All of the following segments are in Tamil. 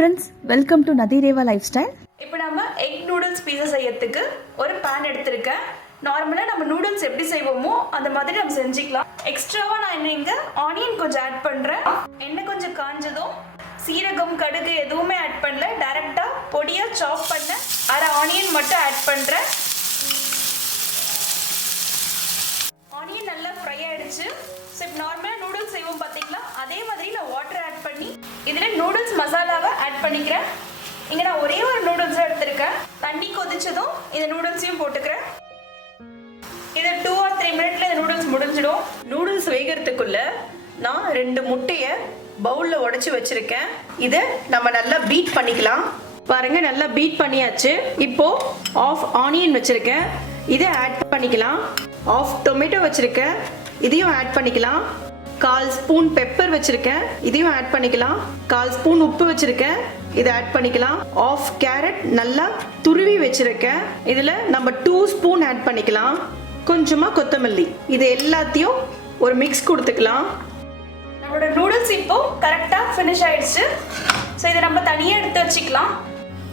ஃப்ரெண்ட்ஸ் வெல்கம் டு நதிரேவா லைஃப் ஸ்டைல் இப்போ நம்ம எக் நூடுல்ஸ் பீஸா செய்யறதுக்கு ஒரு பேன் எடுத்திருக்கேன். நார்மலாக நம்ம நூடுல்ஸ் எப்படி செய்வோமோ அந்த மாதிரி நம்ம செஞ்சுக்கலாம். எக்ஸ்ட்ராவாக நான் என்ன இங்கே ஆனியன் கொஞ்சம் ஆட் பண்ணுறேன் எண்ணெய் கொஞ்சம் காஞ்சதும் சீரகம் கடுகு எதுவுமே ஆட் பண்ணல. டேரெக்டாக பொடியாக சாப் பண்ண அரை ஆனியன் மட்டும் ஆட் பண்ணுறேன் ஆனியன் நல்லா ஃப்ரை ஆயிடுச்சு. ஸோ இப்போ நார்மலாக நூடுல்ஸ் செய்வோம் பார்த்தீங்களா அதே மாதிரி நான் வாட்டர் ஆட் பண்ணி இதில் நூடுல்ஸ் மசாலா ஆட் பண்ணிக்கிறேன். இங்கே நான் ஒரே ஒரு நூடுல்ஸ் எடுத்திருக்கேன். தண்ணி கொதிச்சதும் இந்த நூடுல்ஸையும் போட்டுக்கிறேன். இது டூ ஆர் த்ரீ மினிட்ல இந்த நூடுல்ஸ் முடிஞ்சிடும். நூடுல்ஸ் வேகிறதுக்குள்ள நான் ரெண்டு முட்டையை பவுல்ல உடைச்சு வச்சிருக்கேன். இதை நம்ம நல்லா பீட் பண்ணிக்கலாம். பாருங்க நல்லா பீட் பண்ணியாச்சு. இப்போ ஆஃப் ஆனியன் வச்சிருக்கேன். இதை ஆட் பண்ணிக்கலாம். ஆஃப் டொமேட்டோ வச்சிருக்கேன். இதையும் ஆட் பண்ணிக்கலாம். கால் ஸ்பூன் பெப்பர் வச்சிருக்கேன். இதையும் ஆட் பண்ணிக்கலாம். கால் ஸ்பூன் உப்பு வச்சிருக்கேன். இதை ஆட் பண்ணிக்கலாம். ஆஃப் கேரட் நல்லா துருவி வச்சிருக்கேன். இதில் நம்ம டூ ஸ்பூன் ஆட் பண்ணிக்கலாம். கொஞ்சமாக கொத்தமல்லி. இது எல்லாத்தையும் ஒரு மிக்ஸ் கொடுத்துக்கலாம். நம்மளோட நூடுல்ஸ் இப்போ கரெக்டாக ஃபினிஷ் ஆயிடுச்சு. ஸோ இதை நம்ம தனியாக எடுத்து வச்சுக்கலாம்.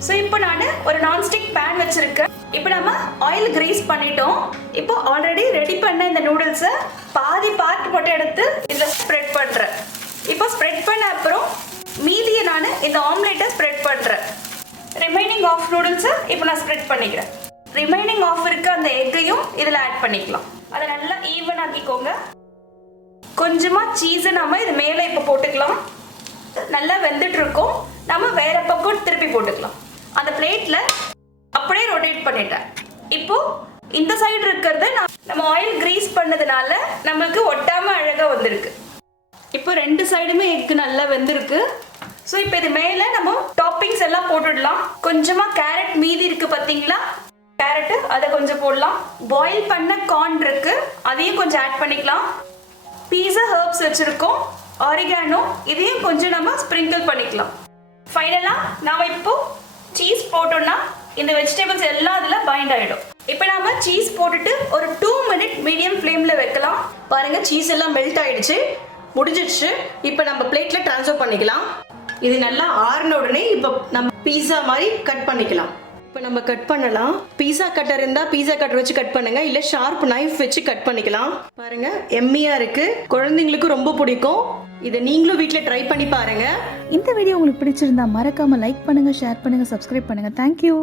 ஸோ இப்போ நான் ஒரு நான்ஸ்டிக் பேன் வச்சிருக்கேன். இப்போ நம்ம ஆயில் கிரீஸ் பண்ணிட்டோம். இப்போ ஆல்ரெடி ரெடி பண்ண இந்த நூடுல்ஸை பாதி பார்ட் மட்டும் எடுத்து இதில் ஸ்ப்ரெட் பண்ணுறேன் இப்போ ஸ்ப்ரெட் பண்ண அப்புறம் மீதியை நான் இந்த ஆம்லேட்டை ஸ்ப்ரெட் பண்ணுறேன் ரிமைனிங் ஆஃப் நூடுல்ஸை இப்போ நான் ஸ்ப்ரெட் பண்ணிக்கிறேன். ரிமைனிங் ஆஃப் இருக்க அந்த எக்கையும் இதில் ஆட் பண்ணிக்கலாம். அதை நல்லா ஈவன் ஆக்கிக்கோங்க. கொஞ்சமா சீஸை நம்ம இது மேலே இப்போ போட்டுக்கலாம். நல்லா வெந்துட்டு இருக்கும். நம்ம வேற பக்கம் திருப்பி போட்டுக்கலாம். அந்த பிளேட்ல அப்படியே ரொட்டேட் பண்ணிட்டேன். இப்போ இந்த சைடு இருக்கிறது நம்ம ஆயில் கிரீஸ் பண்ணதுனால நம்மளுக்கு ஒட்டாம அழகா வந்திருக்கு. இப்போ ரெண்டு சைடுமே எக் நல்லா வெந்திருக்கு. ஸோ இப்போ இது மேலே நம்ம டாப்பிங்ஸ் எல்லாம் போட்டுடலாம். கொஞ்சமா கேரட் மீதி இருக்கு பார்த்தீங்களா? கேரட் அதை கொஞ்சம் போடலாம். பாயில் பண்ண கார்ன் இருக்கு. அதையும் கொஞ்சம் ஆட் பண்ணிக்கலாம். பீஸா ஹர்ப்ஸ் வச்சிருக்கோம். ஆரிகானோ இதையும் கொஞ்சம் நம்ம ஸ்ப்ரிங்கிள் பண்ணிக்கலாம். ஃபைனலாக நாம இப்போ சீஸ் போட்டோம்னா இந்த வெஜிடபிள்ஸ் எல்லாம் அதில் பைண்ட் ஆகிடும் இப்போ நாம சீஸ் போட்டுட்டு ஒரு டூ மினிட் மீடியம் ஃப்ளேமில் வைக்கலாம். பாருங்க சீஸ் எல்லாம் மெல்ட் ஆயிடுச்சு. முடிஞ்சிடுச்சு. இப்போ நம்ம பிளேட்ல ட்ரான்ஸ்ஃபர் பண்ணிக்கலாம். இது நல்லா ஆறின உடனே இப்போ நம்ம பீஸா மாதிரி கட் பண்ணிக்கலாம். இப்போ நம்ம கட் பண்ணலாம். பீஸா கட்டர் இருந்தா பீஸா கட்டர் வச்சு கட் பண்ணுங்க. இல்ல ஷார்ப் நைஃப் வச்சு கட் பண்ணிக்கலாம். பாருங்க எம்மியா இருக்கு. குழந்தைங்களுக்கு ரொம்ப பிடிக்கும். இதை நீங்களும் வீட்டில் ட்ரை பண்ணி பாருங்க. இந்த வீடியோ உங்களுக்கு பிடிச்சிருந்தா மறக்காம லைக் பண்ணுங்க ஷேர் பண்ணுங்க சப்ஸ்கிரைப் பண்ணுங்க. தேங்க்யூ